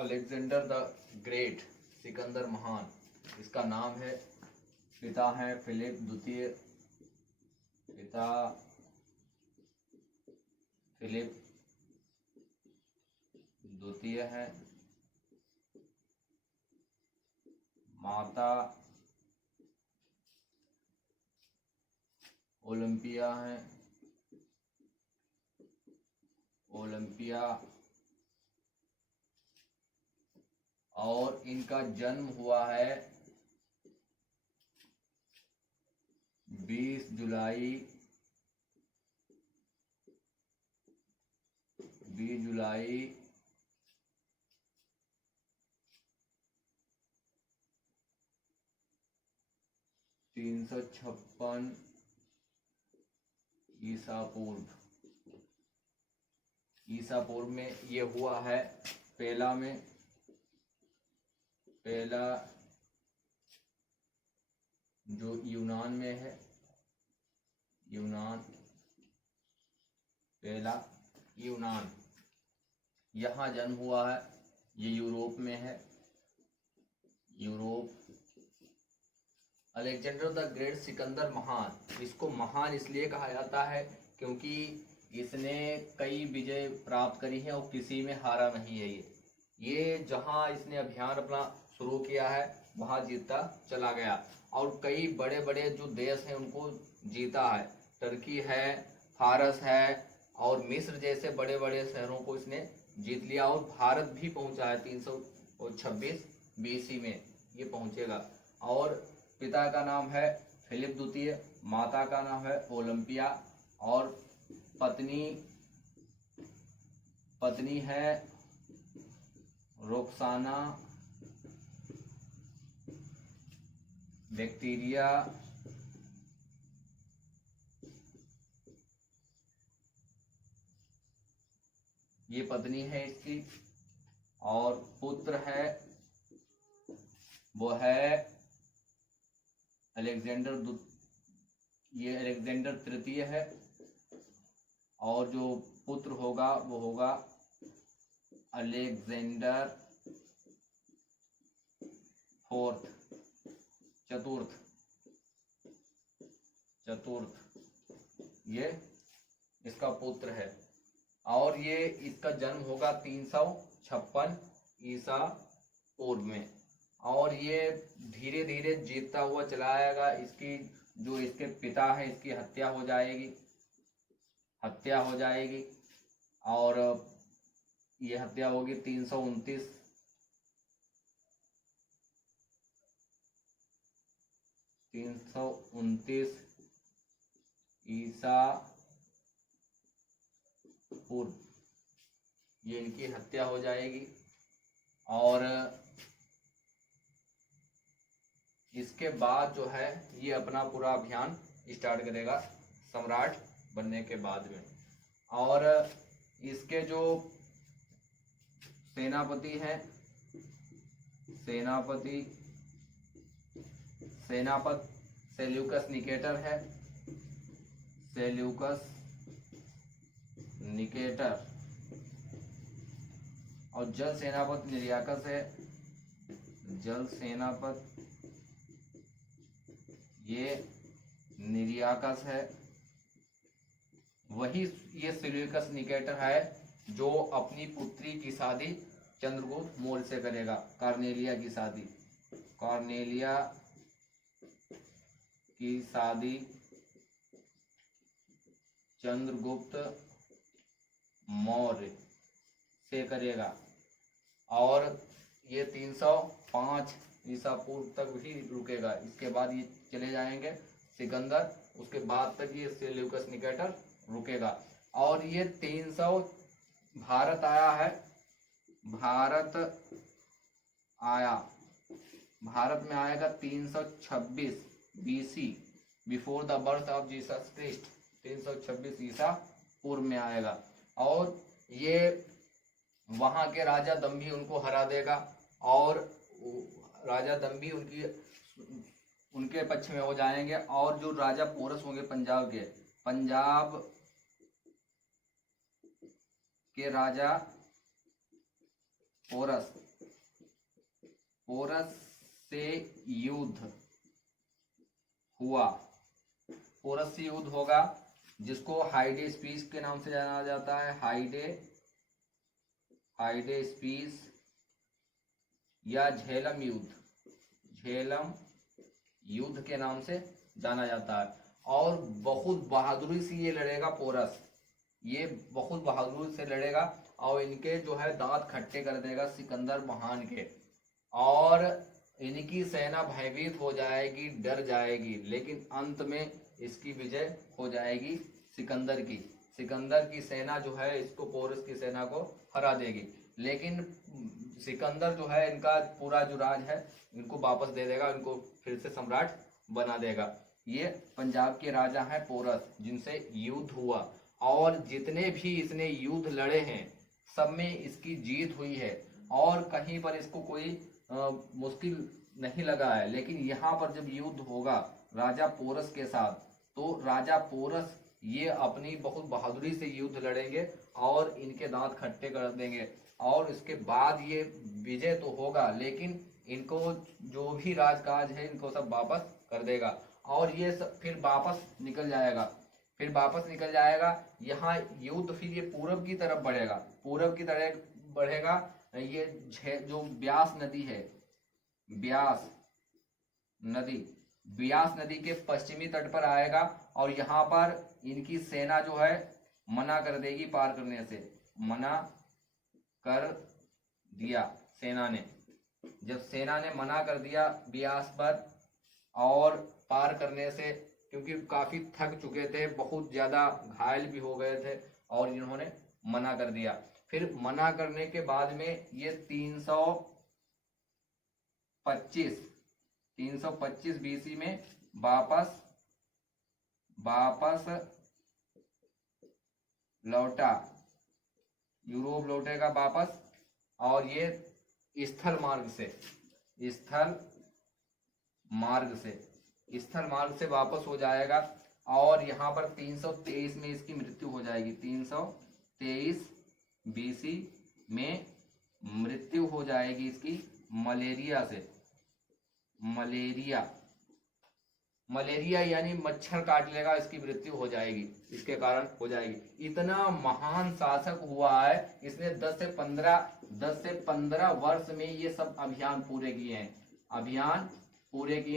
Alexander the great, Sikandar महान, इसका नाम है। पिता है फिलिप द्वितीय, पिता फिलिप द्वितीय है, माता ओलंपिया है, ओलंपिया, और इनका जन्म हुआ है 20 जुलाई 356 ईसा पूर्व में ये हुआ है। पहला जो यूनान में है, पहला यूनान, यहाँ जन्म हुआ है। ये यूरोप में है, Europe. Alexander the great, Sikandar महान, इसको महान इसलिए कहा जाता है क्योंकि इसने कई विजय प्राप्त करी हैं और किसी में हारा नहीं है। ये जहाँ इसने अभियान अपना शुरू किया है वहाँ जीतता चला गया और कई बड़े बड़े जो देश हैं उनको जीता है। टर्की है, फारस है और मिस्र जैसे बड़े बड़े शहरों को इसने जीत लिया और भारत भी पहुंचा है 326 BC में ये पहुंचेगा। और पिता का नाम है फिलिप द्वितीय, माता का नाम है ओलंपिया और पत्नी है रोक्साना बैक्टीरिया, ये पत्नी है इसकी। और पुत्र है वो है ये अलेक्जेंडर तृतीय है और जो पुत्र होगा वो होगा अलेक्जेंडर फोर्थ, चतुर्थ, ये इसका पुत्र है। और ये इसका जन्म होगा 356 ईसा पूर्व में और ये धीरे धीरे जीतता हुआ चला आएगा। इसकी जो इसके पिता है इसकी हत्या हो जाएगी और ये हत्या होगी 329 ईसा पूर्व, ये इनकी हत्या हो जाएगी। और इसके बाद जो है ये अपना पूरा अभियान स्टार्ट करेगा सम्राट बनने के बाद में। और इसके जो सेनापति हैं, सेनापत सेल्यूकस निकेटर है, और जल सेनापत निरियाकस है, जल सेनापत ये निरियाकस है। वही ये सेल्यूकस निकेटर है जो अपनी पुत्री की शादी चंद्रगुप्त मौर्य से करेगा, कॉर्नेलिया की शादी चंद्रगुप्त मौर्य से करेगा। और ये 305 ईसा पूर्व तक ही रुकेगा। इसके बाद ये चले जाएंगे सिकंदर, उसके बाद तक ये सेल्यूकस निकेटर रुकेगा। और ये 300 भारत में आएगा 326 BC, before the birth of Jesus Christ, 326 ईसा पूर्व में आएगा। और ये वहां के राजा दम्भी उनको हरा देगा और राजा दम्भी उनके पक्ष में हो जाएंगे। और जो राजा पोरस होंगे पंजाब के राजा पोरस पोरस से युद्ध हुआ। पोरस से युद्ध होगा, जिसको हाइडे स्पीस के नाम से जाना जाता है। हाइडे स्पीस या झेलम युद्ध के नाम से जाना जाता है। और बहुत बहादुरी से ये लड़ेगा पोरस, ये बहुत बहादुरी से लड़ेगा और इनके जो है दांत खट्टे कर देगा सिकंदर महान के, और इनकी सेना भयभीत हो जाएगी, डर जाएगी, लेकिन अंत में इसकी विजय हो जाएगी सिकंदर की। सिकंदर की सेना जो है इसको पोरस की सेना को हरा देगी, लेकिन सिकंदर जो है इनका पूरा जो राज है इनको वापस दे देगा, इनको फिर से सम्राट बना देगा। ये पंजाब के राजा हैं पोरस, जिनसे युद्ध हुआ, और जितने भी इसने युद्ध लड़े हैं सब में इसकी जीत हुई है, और कहीं पर इसको कोई मुश्किल नहीं लगा है। लेकिन यहाँ पर जब युद्ध होगा राजा पोरस के साथ, तो राजा पोरस ये अपनी बहुत बहादुरी से युद्ध लड़ेंगे और इनके दांत खट्टे कर देंगे, और इसके बाद ये विजय तो होगा, लेकिन इनको जो भी राजकाज है इनको सब वापस कर देगा, और ये सब फिर वापस निकल जाएगा। यहाँ युद्ध फिर ये पूरब की तरफ बढ़ेगा। ये जो ब्यास नदी है, ब्यास नदी के पश्चिमी तट पर आएगा, और यहाँ पर इनकी सेना जो है मना कर देगी पार करने से। मना कर दिया सेना ने, जब सेना ने मना कर दिया ब्यास पर और पार करने से, क्योंकि काफी थक चुके थे, बहुत ज्यादा घायल भी हो गए थे, और इन्होंने मना कर दिया। फिर मना करने के बाद में ये 325 बीसी में वापस लौटा, यूरोप लौटेगा वापस, और ये स्थल मार्ग से वापस हो जाएगा, और यहाँ पर 323 में इसकी मृत्यु हो जाएगी। 323 बीसी में मृत्यु हो जाएगी इसकी मलेरिया से। मलेरिया यानी मच्छर काट लेगा, इसकी मृत्यु हो जाएगी, इसके कारण हो जाएगी। इतना महान शासक हुआ है, इसने 10 से 15 वर्ष में ये सब अभियान पूरे किए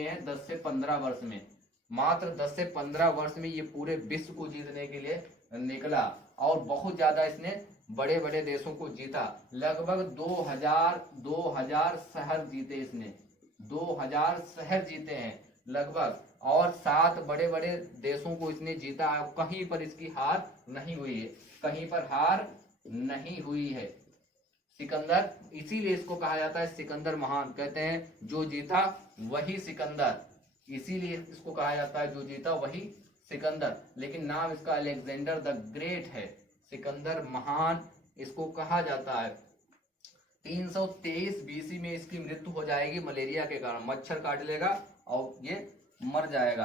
हैं। 10 से 15 वर्ष में, मात्र 10 से 15 वर्ष में ये पूरे विश्व को जीतने के लिए निकला, और बहुत ज्यादा इसने बड़े बड़े देशों को जीता। लगभग 2000 शहर जीते इसने, 2000 शहर जीते हैं लगभग, और 7 बड़े बड़े देशों को इसने जीता। कहीं पर इसकी हार नहीं हुई है। सिकंदर, इसीलिए इसको कहा जाता है सिकंदर महान। कहते हैं जो जीता वही सिकंदर, इसीलिए इसको कहा जाता है जो जीता वही सिकंदर। लेकिन नाम इसका अलेक्जेंडर द ग्रेट है, सिकंदर महान इसको कहा जाता है। 323 बीसी में इसकी मृत्यु हो जाएगी मलेरिया के कारण, मच्छर काट लेगा और ये मर जाएगा।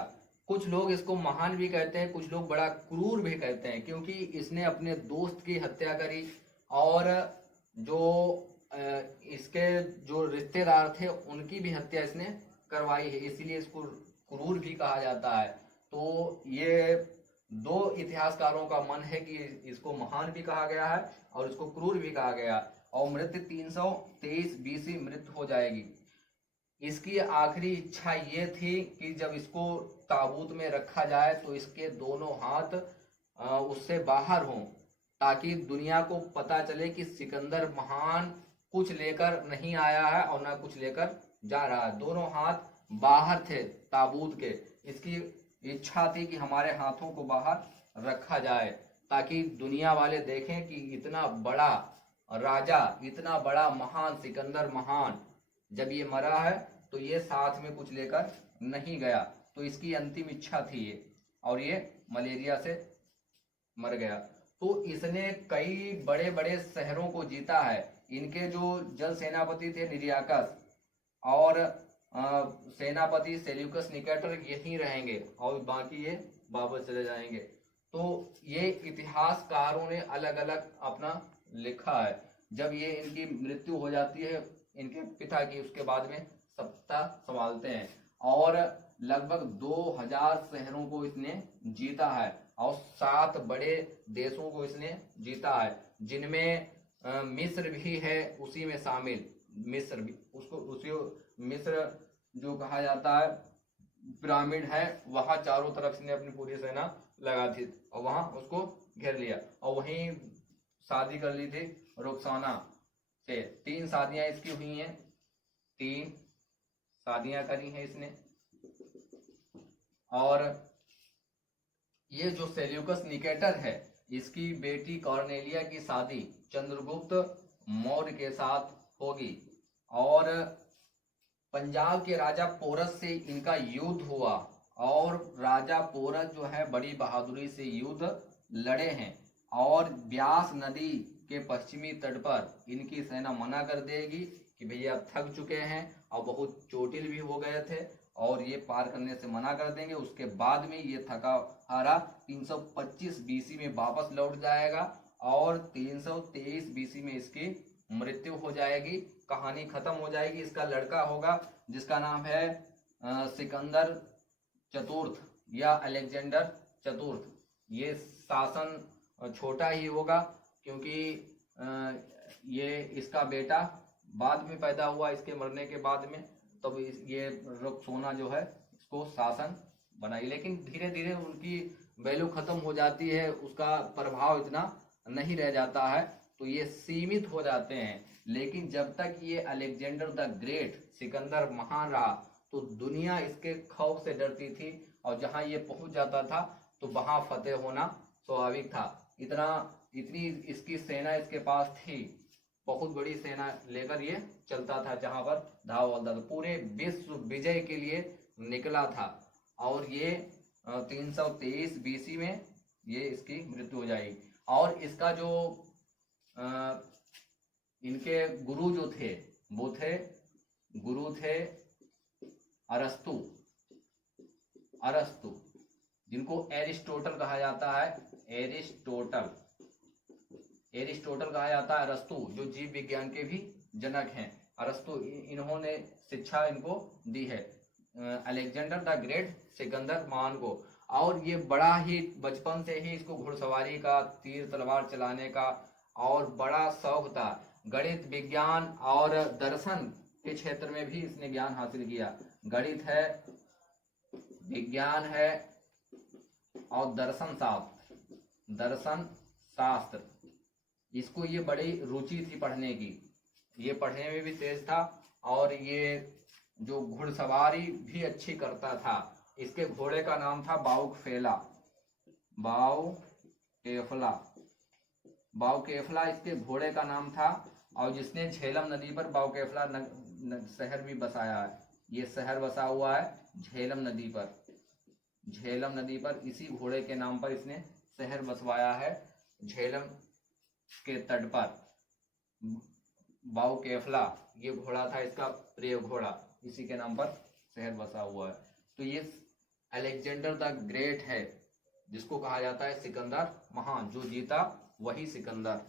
कुछ लोग इसको महान भी कहते हैं, कुछ लोग बड़ा क्रूर भी कहते हैं, क्योंकि इसने अपने दोस्त की हत्या करी, और जो इसके जो रिश्तेदार थे उनकी भी हत्या इसने करवाई है, इसीलिए इसको क्रूर भी कहा जाता है। तो ये दो इतिहासकारों का मन है कि इसको महान भी कहा गया है और इसको क्रूर भी कहा गया, और मृत्यु 323 बीसी मृत्यु हो जाएगी। इसकी आखिरी इच्छा ये थी कि जब इसको ताबूत में रखा जाए तो इसके दोनों हाथ उससे बाहर हों, ताकि दुनिया को पता चले कि सिकंदर महान कुछ लेकर नहीं आया है और ना कुछ लेकर जा रहा है। दोनों हाथ बाहर थे ताबूत के। इसकी इच्छा थी कि हमारे हाथों को बाहर रखा जाए, ताकि दुनिया वाले देखें कि इतना बड़ा राजा, इतना बड़ा महान सिकंदर महान, जब ये मरा है तो ये साथ में कुछ लेकर नहीं गया। तो इसकी अंतिम इच्छा थी ये, और ये मलेरिया से मर गया। तो इसने कई बड़े बड़े शहरों को जीता है। इनके जो जल सेनापति थे निरियाकस, और सेनापति सेल्यूकस निकेटर यहीं रहेंगे, और बाकी ये वापस चले जाएंगे। तो ये इतिहासकारों ने अलग अलग अपना लिखा है। जब ये इनकी मृत्यु हो जाती है इनके पिता की, उसके बाद में सत्ता संभालते हैं और लगभग 2000 शहरों को इसने जीता है और 7 बड़े देशों को इसने जीता है, जिनमें मिस्र भी है उसी में शामिल। मिस्र भी उसको उसी मिस्र जो कहा जाता है पिरामिड है, वहां चारों तरफ से अपनी पूरी सेना लगा थी और वहां उसको घेर लिया और वहीं शादी कर ली थी रुखसाना से। 3 शादियां इसकी हुई हैं, 3 शादियां करी हैं इसने। और ये जो सेल्यूकस निकेटर है, इसकी बेटी कॉर्नेलिया की शादी चंद्रगुप्त मौर्य के साथ होगी और पंजाब के राजा पोरस से इनका युद्ध हुआ और राजा पोरस जो है बड़ी बहादुरी से युद्ध लड़े हैं और ब्यास नदी के पश्चिमी तट पर इनकी सेना मना कर देगी कि भैया थक चुके हैं और बहुत चोटिल भी हो गए थे और ये पार करने से मना कर देंगे। उसके बाद में ये थका हारा 325 बीसी में वापस लौट जाएगा और 323 बीसी में इसकी मृत्यु हो जाएगी, कहानी खत्म हो जाएगी। इसका लड़का होगा जिसका नाम है सिकंदर चतुर्थ या अलेक्जेंडर चतुर्थ। ये शासन छोटा ही होगा क्योंकि ये इसका बेटा बाद में पैदा हुआ, इसके मरने के बाद में, तब ये रुखसोना जो है इसको शासन बनाई। लेकिन धीरे धीरे उनकी वैल्यू खत्म हो जाती है, उसका प्रभाव इतना नहीं रह जाता है, तो ये सीमित हो जाते हैं। लेकिन जब तक ये अलेक्जेंडर द ग्रेट सिकंदर महान रहा तो दुनिया इसके खौफ से डरती थी और जहां ये पहुंच जाता था तो वहां फतेह होना स्वाभाविक था। इतनी इसकी सेना इसके पास थी, बहुत बड़ी सेना लेकर ये चलता था, जहां पर धावा बोलता था, पूरे विश्व विजय के लिए निकला था। और ये 323 बीसी में ये इसकी मृत्यु हो जाएगी। और इसका जो इनके गुरु जो थे वो थे अरस्तु, जिनको एरिस्टोटल कहा जाता है। एरिस्टोटल कहा जाता है अरस्तु, जो जीव विज्ञान के भी जनक हैं। अरस्तु इन्होंने शिक्षा इनको दी है अलेक्जेंडर द ग्रेट सिकंदर महान को। और ये बड़ा ही बचपन से ही इसको घुड़सवारी का, तीर तलवार चलाने का और बड़ा शौक था। गणित, विज्ञान और दर्शन के क्षेत्र में भी इसने ज्ञान हासिल किया। गणित है, विज्ञान है और दर्शन शास्त्र, इसको ये बड़ी रुचि थी पढ़ने की। ये पढ़ने में भी तेज था और ये जो घुड़सवारी भी अच्छी करता था। इसके घोड़े का नाम था बाउकेफला इसके घोड़े का नाम था। और जिसने झेलम नदी पर बाउकेफला शहर भी बसाया है। ये शहर बसा हुआ है झेलम नदी पर इसी घोड़े के नाम पर इसने शहर बसवाया है। झेलम के तट पर बाउकेफला ये घोड़ा था, इसका प्रिय घोड़ा, इसी के नाम पर शहर बसा हुआ है। तो ये अलेक्जेंडर द ग्रेट है, जिसको कहा जाता है सिकंदर महान। जो जीता वही सिकंदर।